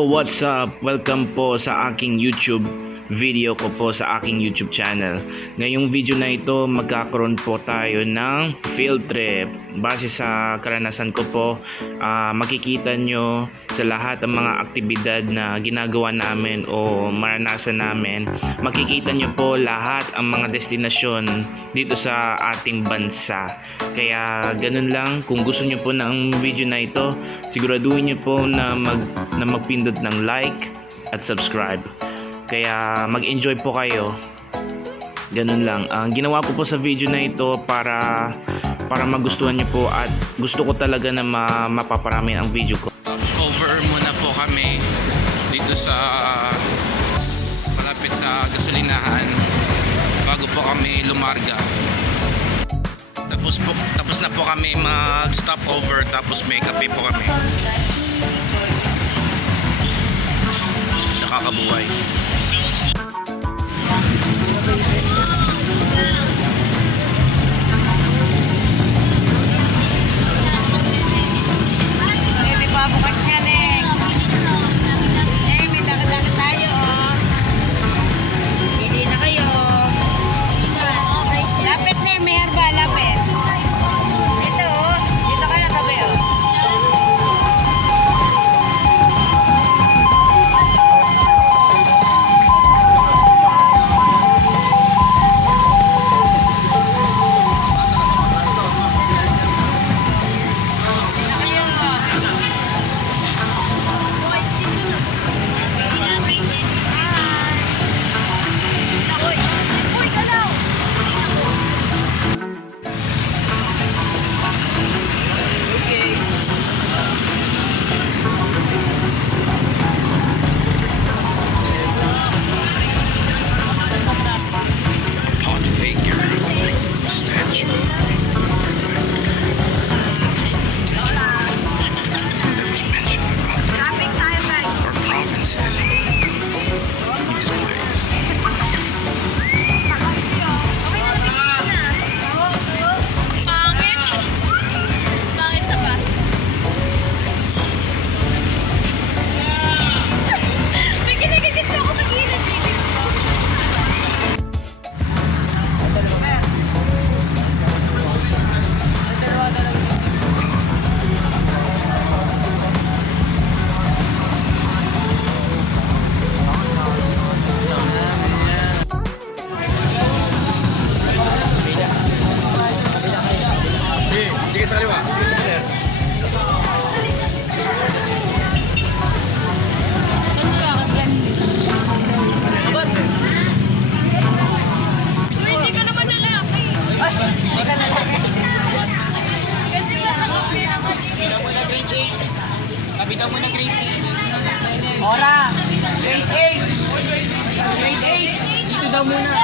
Hello, what's up? Welcome po sa aking YouTube video ko po sa aking YouTube channel. Ngayong video na ito, magkakaroon po tayo ng field trip. Base sa karanasan ko po, makikita nyo sa lahat ng mga aktibidad na ginagawa namin o maranasan namin, makikita nyo po lahat ang mga destinasyon dito sa ating bansa. Kaya ganun lang, kung gusto nyo po ng video na ito, siguraduhin nyo po na magpindot ng like at subscribe. Kaya mag-enjoy po kayo. Ganun lang. Ang ginawa ko po sa video na ito para magustuhan nyo po, at gusto ko talaga na mapaparami ang video ko. Over muna po kami dito sa malapit sa gasolinahan bago po kami lumarga. Tapos na po kami mag-stop over, tapos may kape po kami. Nakakabuhay. Kapitaw mo na grade 8. Ora! Grade 8! Grade 8! Dito daw muna.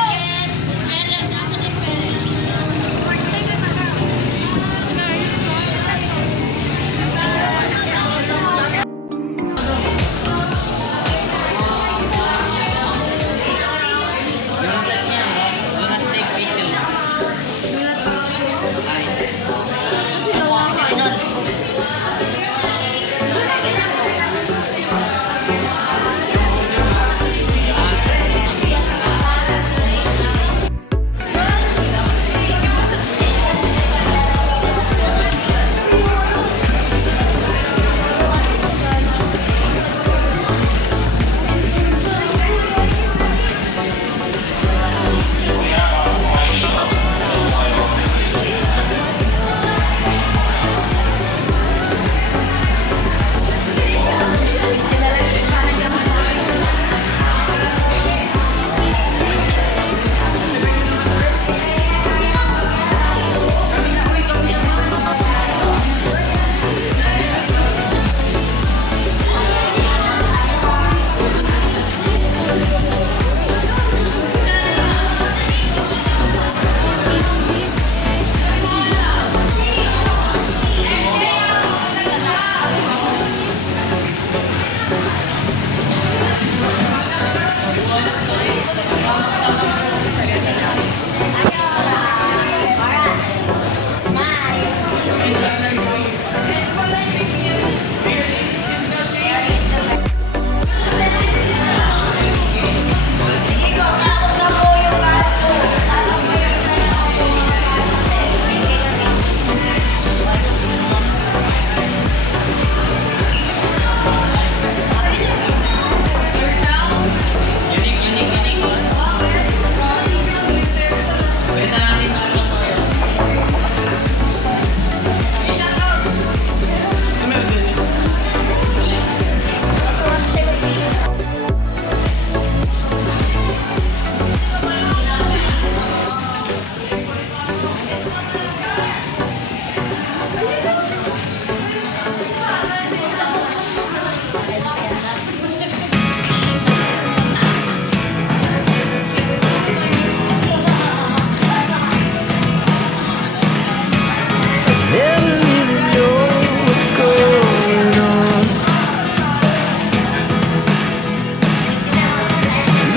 Never really know what's going on.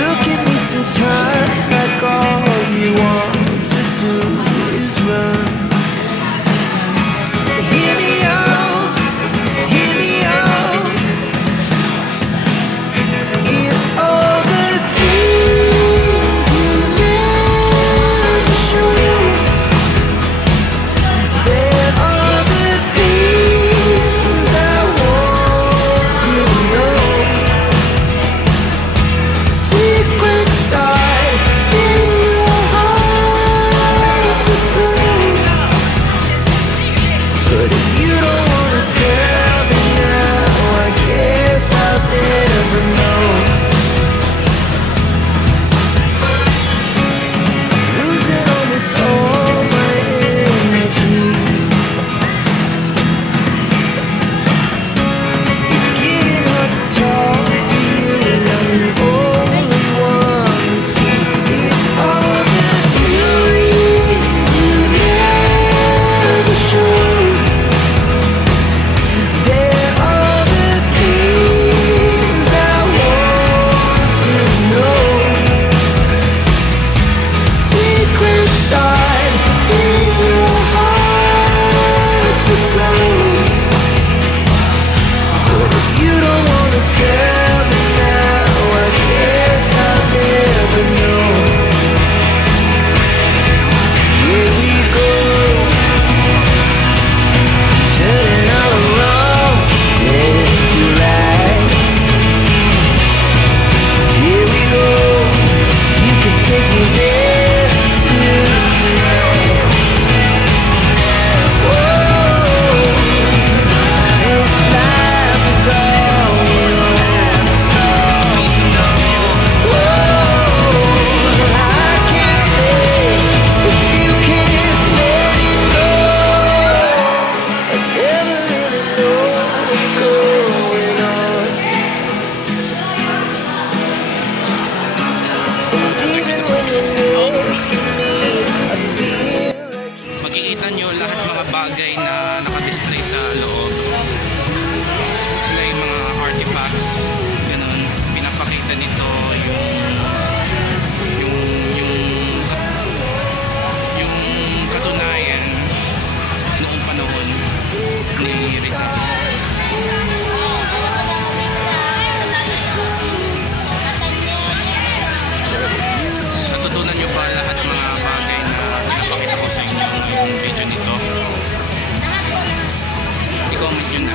Look at me sometimes like all you want to do is run. Hear me out, hear me out. If all the things you never show, there are the things I want to know. Secrets start in your heart so slow. But if you don't wanna tell me now, I guess I'll never know. Losing almost all my energy. It's getting hard to talk to you, and I'm the only one who speaks. It's all the things you never show. There are the things I want to know. Secrets start in your heart so slow. But if you don't wanna tell me now, I guess I'll never know. Here we go, turning all the wrongs into rights. Here we go, you can take me there tonight. Whoa, this life is all we know. Whoa, I can't stay if you can't let it go. I never really know what's going on. And even when you're next to me, I feel like you. Makikita nyo lahat mga bagay na nakadisplay sa loob. Sila yung mga artifacts, ganun. Pinapakita nito yung katunayan noong panahon ni Rizal. Natutunan nyo ba lahat mga bagay na pinapakita ko sa inyo yung video nito? I-comment nyo na.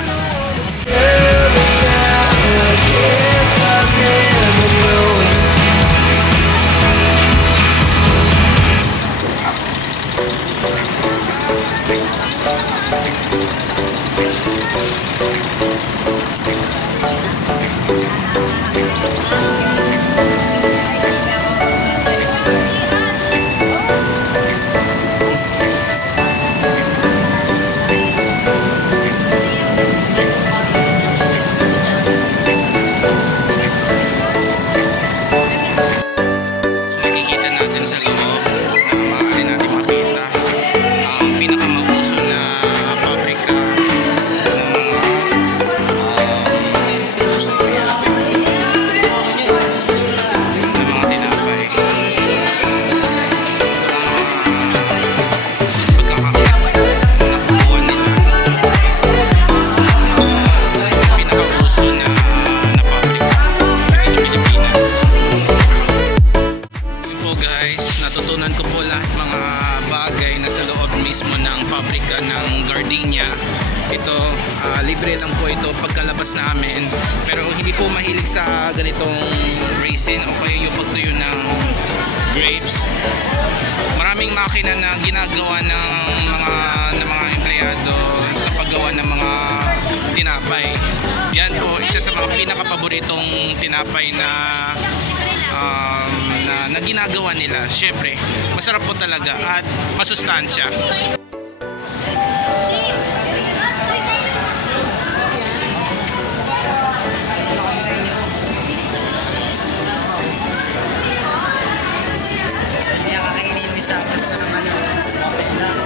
Tell me now, I guess I'll never know. Makikita natin sa loob na maaari natin makita ang pinakamauso na pabrika ng mga gusto ko yan, ng mga tinapay. Pagkakakuha nila pinakauso na pabrika dito sa Pilipinas. Yun po guys, natutunan ko po lahat mga bagay na sa loob mismo ng pabrika ng Gardenia. Ito, libre lang po ito pagkalabas namin. Pero hindi po mahilig sa ganitong resin o kaya yung pagtuyo ng grapes. Maraming makina na ginagawa ng mga empleyado sa paggawa ng mga tinapay. Yan po, isa sa mga pinakapaboritong tinapay na na ginagawa nila. Syempre, masarap po talaga at masustansya. Kaya kakainin mo sa akin na naman okay lang.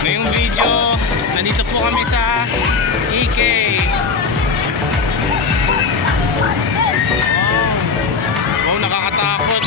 Ngayong video, nandito po kami sa EK. Wow, nakakatakot.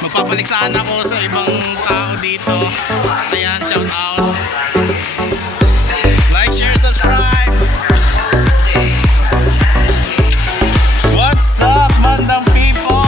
Magpapaliksaan ako sa ibang tao dito. Ayan, shout out. Like, share, subscribe. What's up, Mandang people?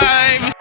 subscribe!